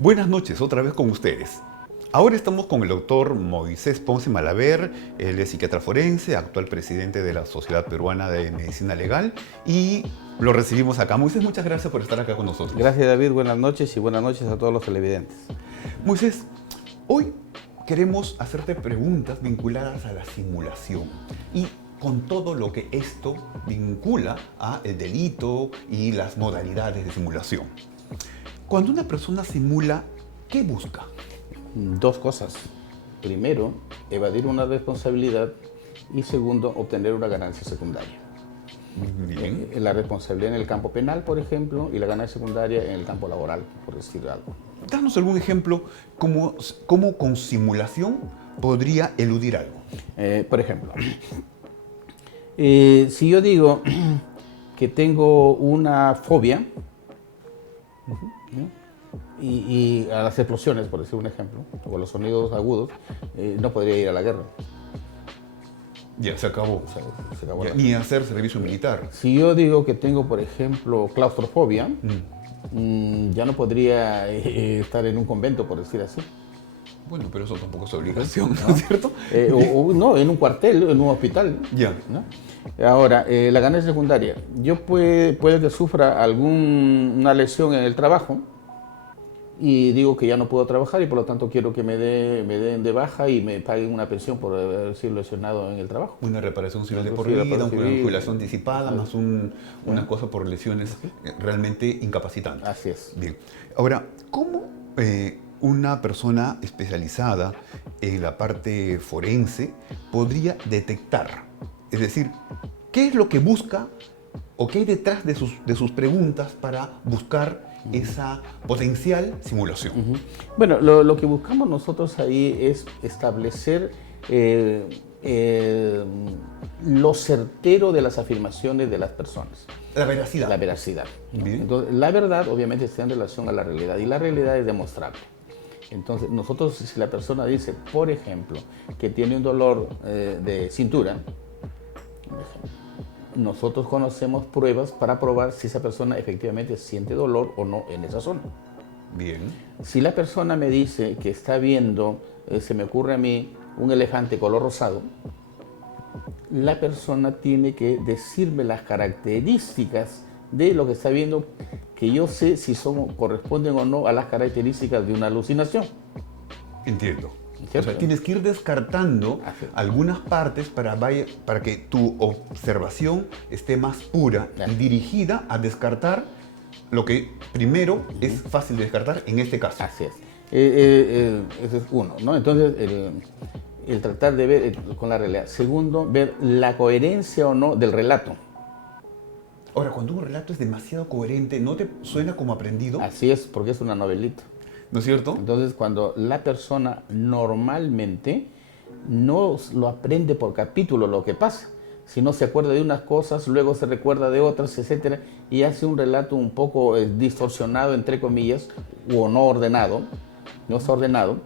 Buenas noches, otra vez con ustedes. Ahora estamos con el doctor Moisés Ponce Malaver, él es psiquiatra forense, actual presidente de la Sociedad Peruana de Medicina Legal y lo recibimos acá. Moisés, muchas gracias por estar acá con nosotros. Gracias, David, buenas noches y buenas noches a todos los televidentes. Moisés, hoy queremos hacerte preguntas vinculadas a la simulación y con todo lo que esto vincula a el delito y las modalidades de simulación. Cuando una persona simula, ¿qué busca? Dos cosas. Primero, evadir una responsabilidad y segundo, obtener una ganancia secundaria. Bien. La responsabilidad en el campo penal, por ejemplo, y la ganancia secundaria en el campo laboral, por decir algo. Danos algún ejemplo cómo con simulación podría eludir algo. Por ejemplo, si yo digo que tengo una fobia, y a las explosiones, por decir un ejemplo, o a los sonidos agudos, no podría ir a la guerra. Ya, se acabó. Se acabó Ya, ni hacer servicio militar. Si yo digo que tengo, por ejemplo, claustrofobia, ya no podría estar en un convento, por decir así. Bueno, pero eso tampoco es obligación, ¿no es cierto? No, en un cuartel, en un hospital. Ya. ¿No? Ahora, la ganancia secundaria. Yo puede que sufra alguna lesión en el trabajo y digo que ya no puedo trabajar y por lo tanto quiero que me den de baja y me paguen una pensión por haber sido lesionado en el trabajo. Una reparación civil de por Sí, vida, reparación una civil. jubilación anticipada, más una cosa por lesiones realmente incapacitantes. Así es. Bien. Ahora, ¿cómo una persona especializada en la parte forense podría detectar? Es decir, ¿qué es lo que busca o qué hay detrás de sus preguntas para buscar esa potencial simulación? Bueno, lo que buscamos nosotros ahí es establecer lo certero de las afirmaciones de las personas. La veracidad. La veracidad. ¿No? Bien. Entonces, la verdad obviamente está en relación a la realidad y la realidad es demostrable. Entonces, nosotros, si la persona dice, por ejemplo, que tiene un dolor de cintura, nosotros conocemos pruebas para probar si esa persona efectivamente siente dolor o no en esa zona. Bien. Si la persona me dice que está viendo, se me ocurre a mí, un elefante color rosado, la persona tiene que decirme las características de lo que está viendo, que yo sé si corresponden o no a las características de una alucinación. Entiendo. ¿Cierto? O sea, tienes que ir descartando algunas partes para que tu observación esté más pura y dirigida a descartar lo que primero es fácil de descartar en este caso. Así es. Ese es uno, ¿no? Entonces, el tratar de ver con la realidad. Segundo, ver la coherencia o no del relato. Ahora, cuando un relato es demasiado coherente, ¿no te suena como aprendido? Así es, porque es una novelita. ¿No es cierto? Entonces, cuando la persona normalmente no lo aprende por capítulo lo que pasa, sino se acuerda de unas cosas, luego se recuerda de otras, etcétera, y hace un relato un poco distorsionado, entre comillas, o no ordenado, no está ordenado,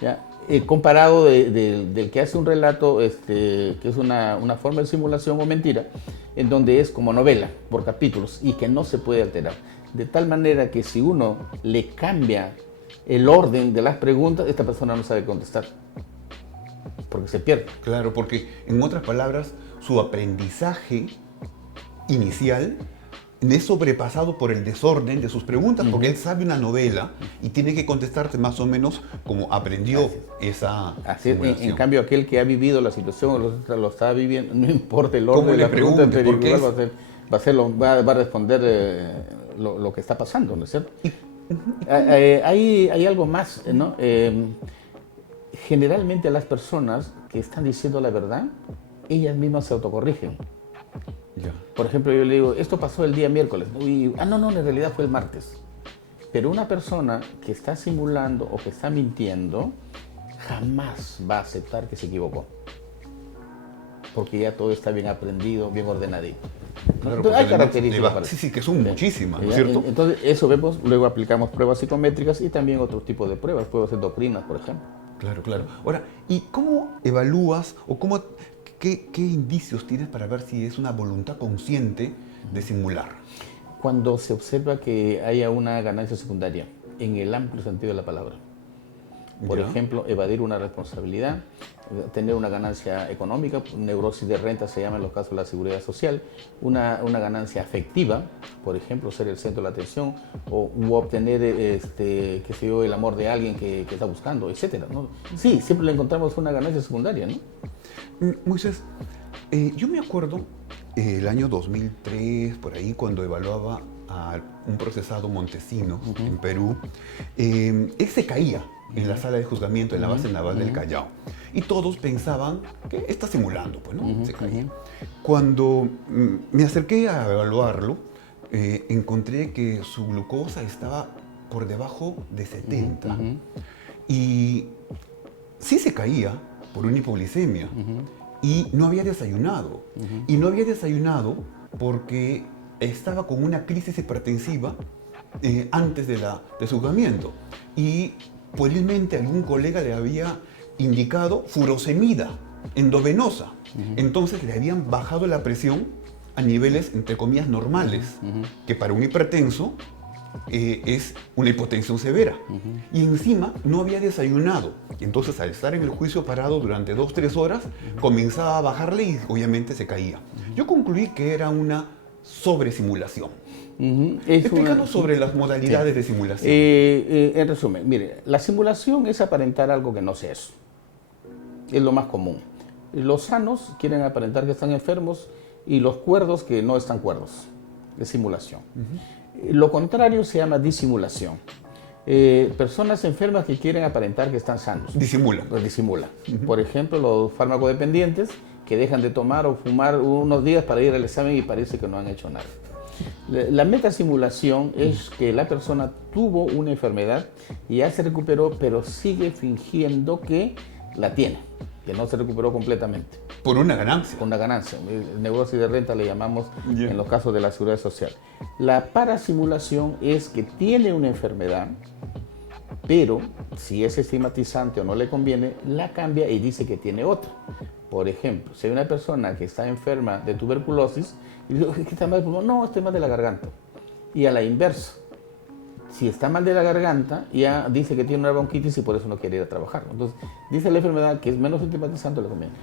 ¿ya? Comparado del que hace un relato que es una forma de simulación o mentira, en donde es como novela, por capítulos, y que no se puede alterar. De tal manera que si uno le cambia el orden de las preguntas, esta persona no sabe contestar, porque se pierde. Claro, porque en otras palabras, su aprendizaje inicial es sobrepasado por el desorden de sus preguntas, porque él sabe una novela y tiene que contestarte más o menos como aprendió esa Así es. simulación. En cambio, aquel que ha vivido la situación o lo está viviendo, no importa el orden ¿Cómo de le la pregunta pregunte? anterior, Porque va a responder lo que está pasando, ¿no es cierto? Hay algo más, ¿no? Generalmente las personas que están diciendo la verdad, ellas mismas se autocorrigen. Ya. Por ejemplo, yo le digo, esto pasó el día miércoles. No, en realidad fue el martes. Pero una persona que está simulando o que está mintiendo, jamás va a aceptar que se equivocó. Porque ya todo está bien aprendido, bien ordenadito. Claro, Entonces, hay porque características para sí, sí, que son muchísimas, ¿no es ¿ya? cierto? Entonces, eso vemos, luego aplicamos pruebas psicométricas y también otro tipo de pruebas, puede ser doctrinas, por ejemplo. Claro, claro. Ahora, ¿y cómo evalúas o qué indicios tienes para ver si es una voluntad consciente de simular? Cuando se observa que haya una ganancia secundaria en el amplio sentido de la palabra. Por Ya. ejemplo, evadir una responsabilidad, tener una ganancia económica, neurosis de renta se llama en los casos de la seguridad social, una ganancia afectiva, por ejemplo, ser el centro de la atención u obtener qué sé yo, el amor de alguien que está buscando, etcétera, ¿no? Sí, siempre le encontramos una ganancia secundaria, ¿no? Moisés, yo me acuerdo el año 2003, por ahí, cuando evaluaba a un procesado Montesino en Perú, él se caía en la sala de juzgamiento en la base naval del Callao. Y todos pensaban que está simulando, pues, ¿no? Se caía. Cuando me acerqué a evaluarlo, encontré que su glucosa estaba por debajo de 70. Y sí se caía por una hipoglicemia. Y no había desayunado. Y no había desayunado porque estaba con una crisis hipertensiva antes de su juzgamiento. Y puerilmente algún colega le había indicado furosemida endovenosa. Entonces le habían bajado la presión a niveles, entre comillas, normales, que para un hipertenso es una hipotensión severa. Y encima no había desayunado. Entonces, al estar en el juicio parado durante 2-3 horas, comenzaba a bajarle y obviamente se caía. Yo concluí que era una sobresimulación. Explícanos sobre las modalidades de simulación. En resumen, mire, la simulación es aparentar algo que no se es. Es lo más común. Los sanos quieren aparentar que están enfermos y los cuerdos que no están cuerdos. Es simulación. Lo contrario se llama disimulación. Personas enfermas que quieren aparentar que están sanos. Disimulan. Pues disimulan. Por ejemplo, los farmacodependientes que dejan de tomar o fumar unos días para ir al examen y parece que no han hecho nada. La metasimulación es que la persona tuvo una enfermedad y ya se recuperó, pero sigue fingiendo que la tiene, que no se recuperó completamente. Por una ganancia. Con una ganancia. Neurosis de renta le llamamos en los casos de la seguridad social. La parasimulación es que tiene una enfermedad, pero si es estigmatizante o no le conviene, la cambia y dice que tiene otra. Por ejemplo, si hay una persona que está enferma de tuberculosis y dice, ¿qué está mal del pulmón? No, estoy mal de la garganta. Y a la inversa, si está mal de la garganta, ya dice que tiene una bronquitis y por eso no quiere ir a trabajar. Entonces, dice la enfermedad que es menos estigmatizante, le conviene.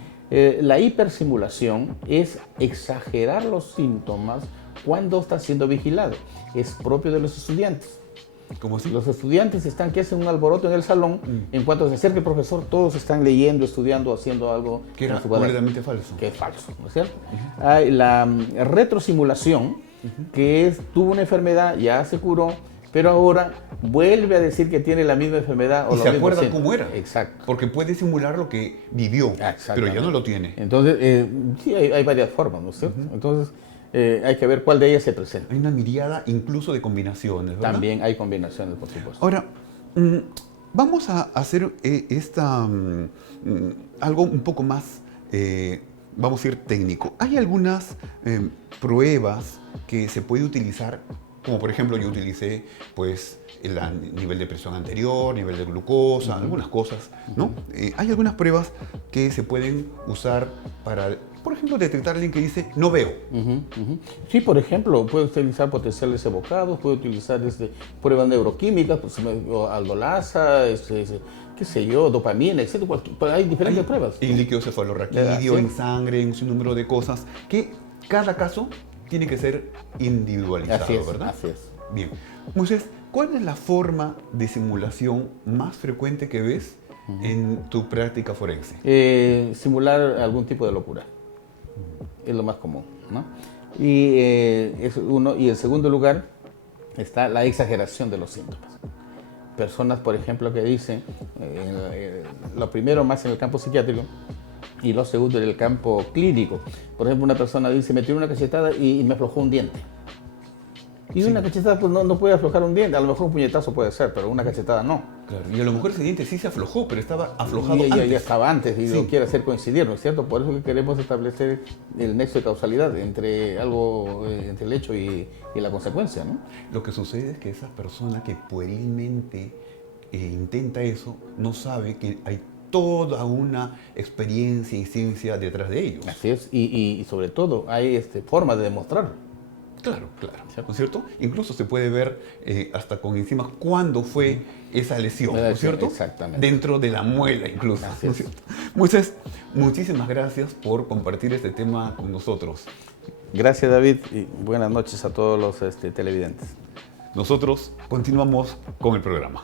La hipersimulación es exagerar los síntomas cuando está siendo vigilado. Es propio de los estudiantes. ¿Cómo así? Los estudiantes están que hacen un alboroto en el salón. En cuanto se acerca el profesor, todos están leyendo, estudiando, haciendo algo. Que era completamente falso. Que es falso, ¿no es cierto? Hay la retrosimulación, que es, tuvo una enfermedad, ya se curó, pero ahora vuelve a decir que tiene la misma enfermedad. Y se acuerda cómo era. Exacto. Porque puede simular lo que vivió, pero ya no lo tiene. Entonces, sí, hay varias formas, ¿no es cierto? Entonces, hay que ver cuál de ellas se presenta. Hay una mirada incluso de combinaciones, ¿verdad? También hay combinaciones, por supuesto. Ahora, vamos a hacer algo un poco más, vamos a ir técnico. Hay algunas pruebas que se puede utilizar, como por ejemplo yo utilicé pues el nivel de presión anterior, nivel de glucosa, algunas cosas, ¿no? Hay algunas pruebas que se pueden usar para, por ejemplo, detectar a alguien que dice no veo. Sí, por ejemplo, puede utilizar potenciales evocados, puede utilizar pruebas neuroquímicas, pues, aldolasa, qué sé yo, dopamina, etc. Hay diferentes pruebas. En líquido cefalorraquídeo, en sangre, en un número de cosas, que cada caso tiene que ser individualizado, Así es, ¿verdad? Así es. Bien. Moisés, ¿cuál es la forma de simulación más frecuente que ves en tu práctica forense? Simular algún tipo de locura. Es lo más común, ¿no? Y es uno. Y en segundo lugar está la exageración de los síntomas. Personas, por ejemplo, que dicen, lo primero más en el campo psiquiátrico y lo segundo en el campo clínico. Por ejemplo, una persona dice, me tiró una cachetada y me aflojó un diente. Y una cachetada pues no puede aflojar un diente, a lo mejor un puñetazo puede ser, pero una cachetada no. Claro, y a lo mejor ese diente sí se aflojó, pero estaba aflojado ya antes. Ya estaba antes y lo quiere hacer coincidir, ¿no es cierto? Por eso que queremos establecer el nexo de causalidad entre el hecho y la consecuencia, ¿no? Lo que sucede es que esa persona que puerilmente intenta eso, no sabe que hay toda una experiencia y ciencia detrás de ellos. Así es, y sobre todo hay formas de demostrarlo. Claro, claro, ¿no es cierto? Incluso se puede ver hasta con enzimas cuándo fue esa lesión, ¿no es cierto? Exactamente. Dentro de la muela incluso, ¿no es cierto? Moisés, muchísimas gracias por compartir este tema con nosotros. Gracias, David, y buenas noches a todos los televidentes. Nosotros continuamos con el programa.